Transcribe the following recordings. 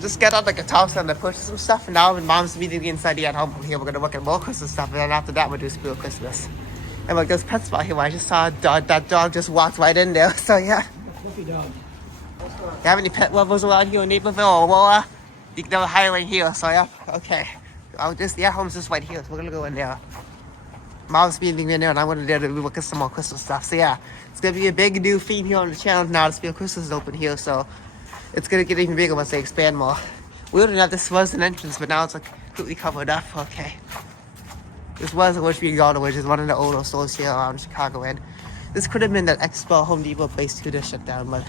just get out the guitar and purchase some stuff. And now when mom's meeting me inside the at home here, we're gonna work at more Christmas stuff. And then after that, we'll do Spiel Christmas. And like there's pet spot here. I just saw a dog. That dog just walked right in there. So yeah. Fluffy dog. You have any pet lovers around here in Naperville or Aurora? You can hiring here. So yeah. Okay. Home's just right here. So we're gonna go in there. Mom's meeting me in there, and I'm gonna there to look at some more Christmas stuff. So yeah, it's gonna be a big new theme here on the channel now. The Spiel Christmas is open here, so it's gonna get even bigger once they expand more. We didn't have this was an entrance, but now it's like completely covered up. Okay. This was a Wish Garden, which is one of the older stores here around Chicago, and this could have been that Expo Home Depot place too that shut down, but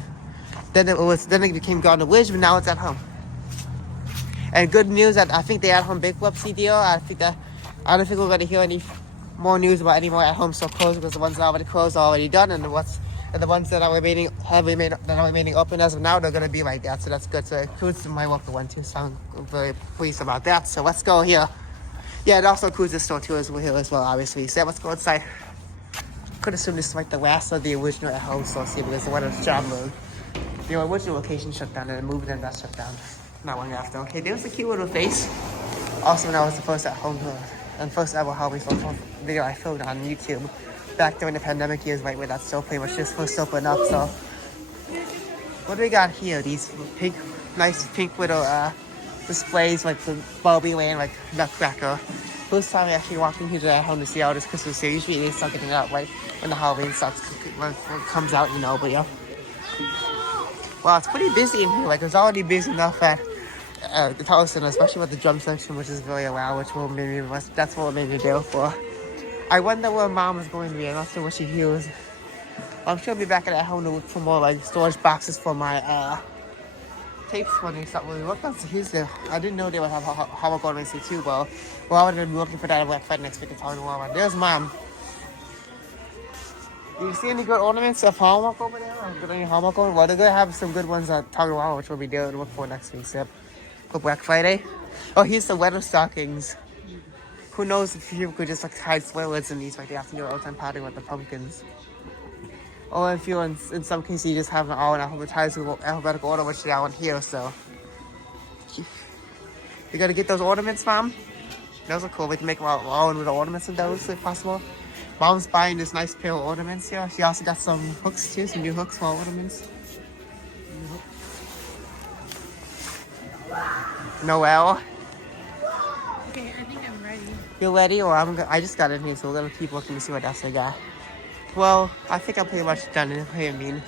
then it became Garden Wish, but now it's at home. And good news that I think the at home bankruptcy deal. I don't think we're gonna hear any more news about any more at home store closed, because the ones that are already closed are already done, and the ones that are remaining open as of now, they're gonna be like that. So that's good. So it includes my local one too. So I'm very pleased about that. So let's go here. Yeah, it also includes the store too as well, obviously. So let's go inside. Could assume this is like the last of the original at home store here, because the one at John Road, the original location shut down, and then moved and got shut down not long after. Okay, there's a cute little face. Also, when I was the first at home and first ever Halloween video I filmed on YouTube back during the pandemic years, right where that store pretty much just first opened up. So what do we got here? These nice pink little displays, like the Barbie Land, like Nutcracker. First time I actually walked in here to home to see all this Christmas here. Usually they start getting it out right when the Halloween starts, when it comes out, you know. But yeah, well, it's pretty busy in here. Like it's already busy enough at the Tower Center, especially with the drum section, which is very loud, that's what made me there for. I wonder where Mom is going to be. I'm not sure what she hears. I'm sure I'll be back at home to look for more like storage boxes for my tapes when they start really working. So I didn't know they would have Hallmark ornaments here too. Well, I would be looking for that at Black Friday next week in Target Walmart. There's Mom. Do you see any good ornaments of Hallmark over there? Any Hallmark ornaments? Well, they're going to have some good ones at Target Walmart, which we'll be there to look for next week. So, for Black Friday. Oh, here's the weather stockings. Who knows if people could just like hide spoilers in these, like they have to do all the time partying with the pumpkins. Or if you, in some cases, you just have them all in alphabetical order, which they are on here, so. You gotta get those ornaments, Mom? Those are cool. We can make them all in with the ornaments in those if possible. Mom's buying this nice pair of ornaments here. She also got some hooks too, some new hooks for ornaments. Noelle. Okay, I think I'm ready. You're ready, or I just got in here, so we're gonna keep looking to see what else I got. Well, I think I'm pretty much done in here.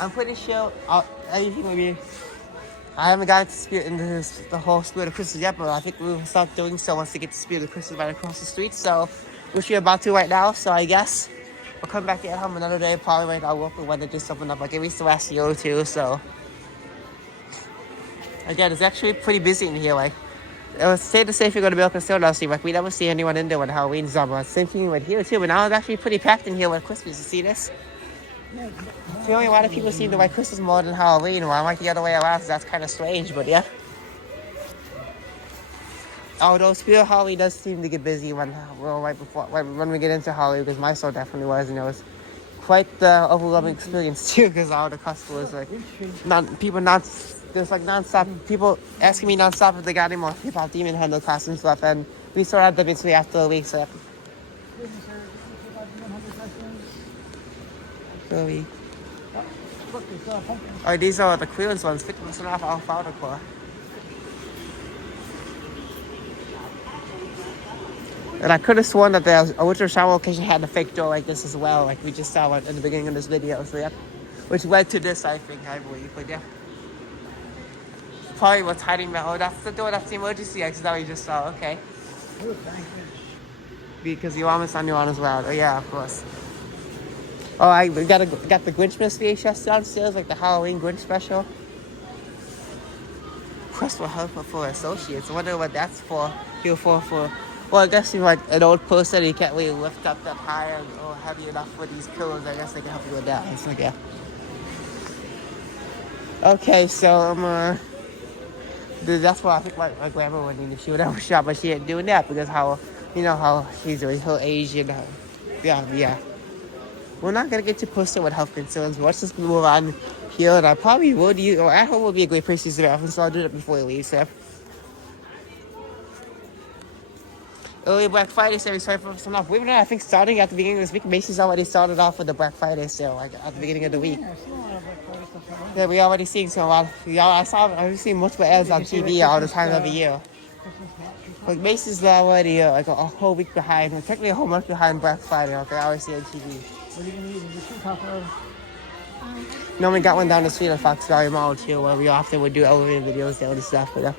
I'm pretty sure everything will be. I haven't gotten into the whole Spirit of Christmas yet, but I think we'll start doing so once we get to Spirit of Christmas right across the street. So, which we're about to right now. So I guess we'll come back at home another day. Probably right now, we'll the weather just opened up like at least the last year or two. So. Again, it's actually pretty busy in here. Like, it was safe to say if you're going to be open still last year, like we never see anyone in there when Halloween's on. But same thing right here too. But now it's actually pretty packed in here with Christmas. You see this? Feeling a lot of people seem to like Christmas more than Halloween. Well, I like the other way around. So that's kind of strange, but yeah. Although Spirit of Halloween does seem to get busy when we get into Halloween, because my store definitely was, and it was quite the overwhelming experience too, because all the customers there's like non-stop people asking me non-stop if they got any more hip-hop demon handle costumes left, and we still had them basically after a week. So really. Oh, these are the clearance ones, 50% off all powder core. And I could have sworn that the original shower location had a fake door like this as well, like we just saw it in the beginning of this video. So yeah, which led to this, I believe. But yeah, probably what's hiding behind. Oh, that's the door. That's the emergency exit that we just saw. Okay. Because you almost on your own as well. Oh yeah, of course. Oh, we got the Grinchmas VHS downstairs, like the Halloween Grinch special. Quest for help for associates. I wonder what that's for. Here for. Well, I guess you're like an old person, you can't really lift up that high or heavy enough with these pillows. I guess they can help you with that. It's like, yeah. Okay, so that's why I think my grandma would need to shoot up a shop, but she ain't doing that because how she's her age and yeah. we're not gonna get too posted with health concerns. But let's just move on here, and I probably would use, or at home would be a great place to use the bathroom, so I'll do that before we leave. So. Early Black Friday sale, sorry for some off. I think starting at the beginning of this week, Macy's already started off with the Black Friday sale, like at the beginning of the week. Yeah, I've seen a lot of Black Friday stuff coming. Yeah, we already seeing so a lot. I've seen multiple ads on TV all the time of the year. Like Macy's already like a whole week behind, or technically a whole month behind Black Friday. Like I always see on TV. What are you gonna use? Is it taco? No, we got one down the street at Fox Valley Mall too, where we often would do elevator videos there and stuff. But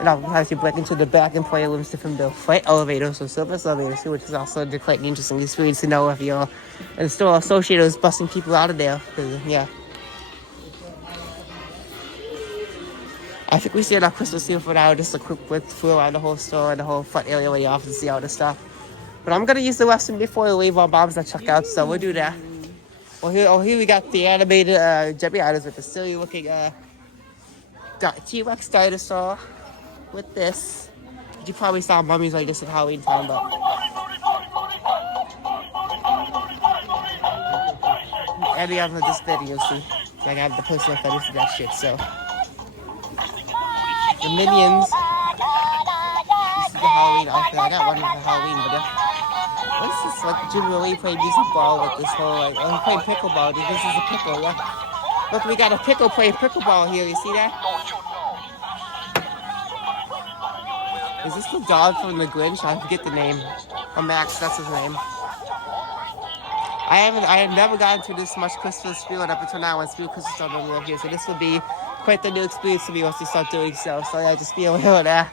and I'll have to break into the back and play rooms from the freight elevators or surface elevators too, which is also quite an interesting experience to know if you're in the store associated with busting people out of there. Yeah. I think we see enough Christmas here for now, just a quick tour around the whole store and the whole front area where you often see all the stuff. But I'm gonna use the restroom before we leave our moms at checkout, so we'll do that. Well, here we got the animated Jebby items with the silly looking T-Rex dinosaur with this. You probably saw mummies like this at Halloween time, but and we have this video, see. So I got the personal fetish for that shit, so. The Minions. This is the Halloween outfit. I got one for Halloween, but what is this? Like Jimmy Lee playing music ball with this whole like he playing pickleball. This is a pickle, yeah. Look, we got a pickle playing pickleball here, you see that? Is this the dog from the Grinch? I forget the name. Oh, Max, that's his name. I have never gotten to this much Christmas feeling up until now when Spirit Christmas started over here, so this will be quite the new experience for me once we start doing so. So yeah, just be aware of that.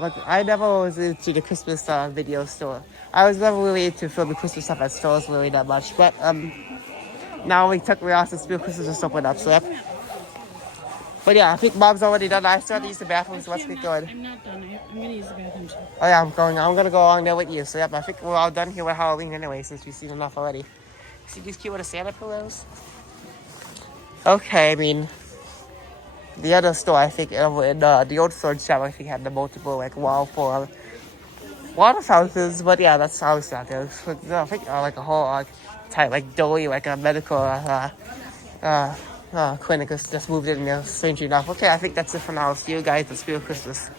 But I never was into the Christmas video store. I was never really into filming Christmas stuff at stores really that much. But now we also Spirit Christmas just opened up, so yep. But yeah, I think Mom's already done. I still have to use the bathroom, so let's get going. I'm not done. I'm gonna use the bathroom too. Oh yeah, I'm gonna go along there with you. So yep, I think we're all done here with Halloween anyway, since we've seen enough already. See these cute little Santa pillows? Okay, I mean, the other store, I think, in the old sword shop, I think had the multiple like wall for water fountains. But yeah, that's how it's out there. I think like a whole type like dolly, like a medical clinic just moved in there. Strangely enough. Okay, I think that's it for now. See you guys at Spirit Christmas.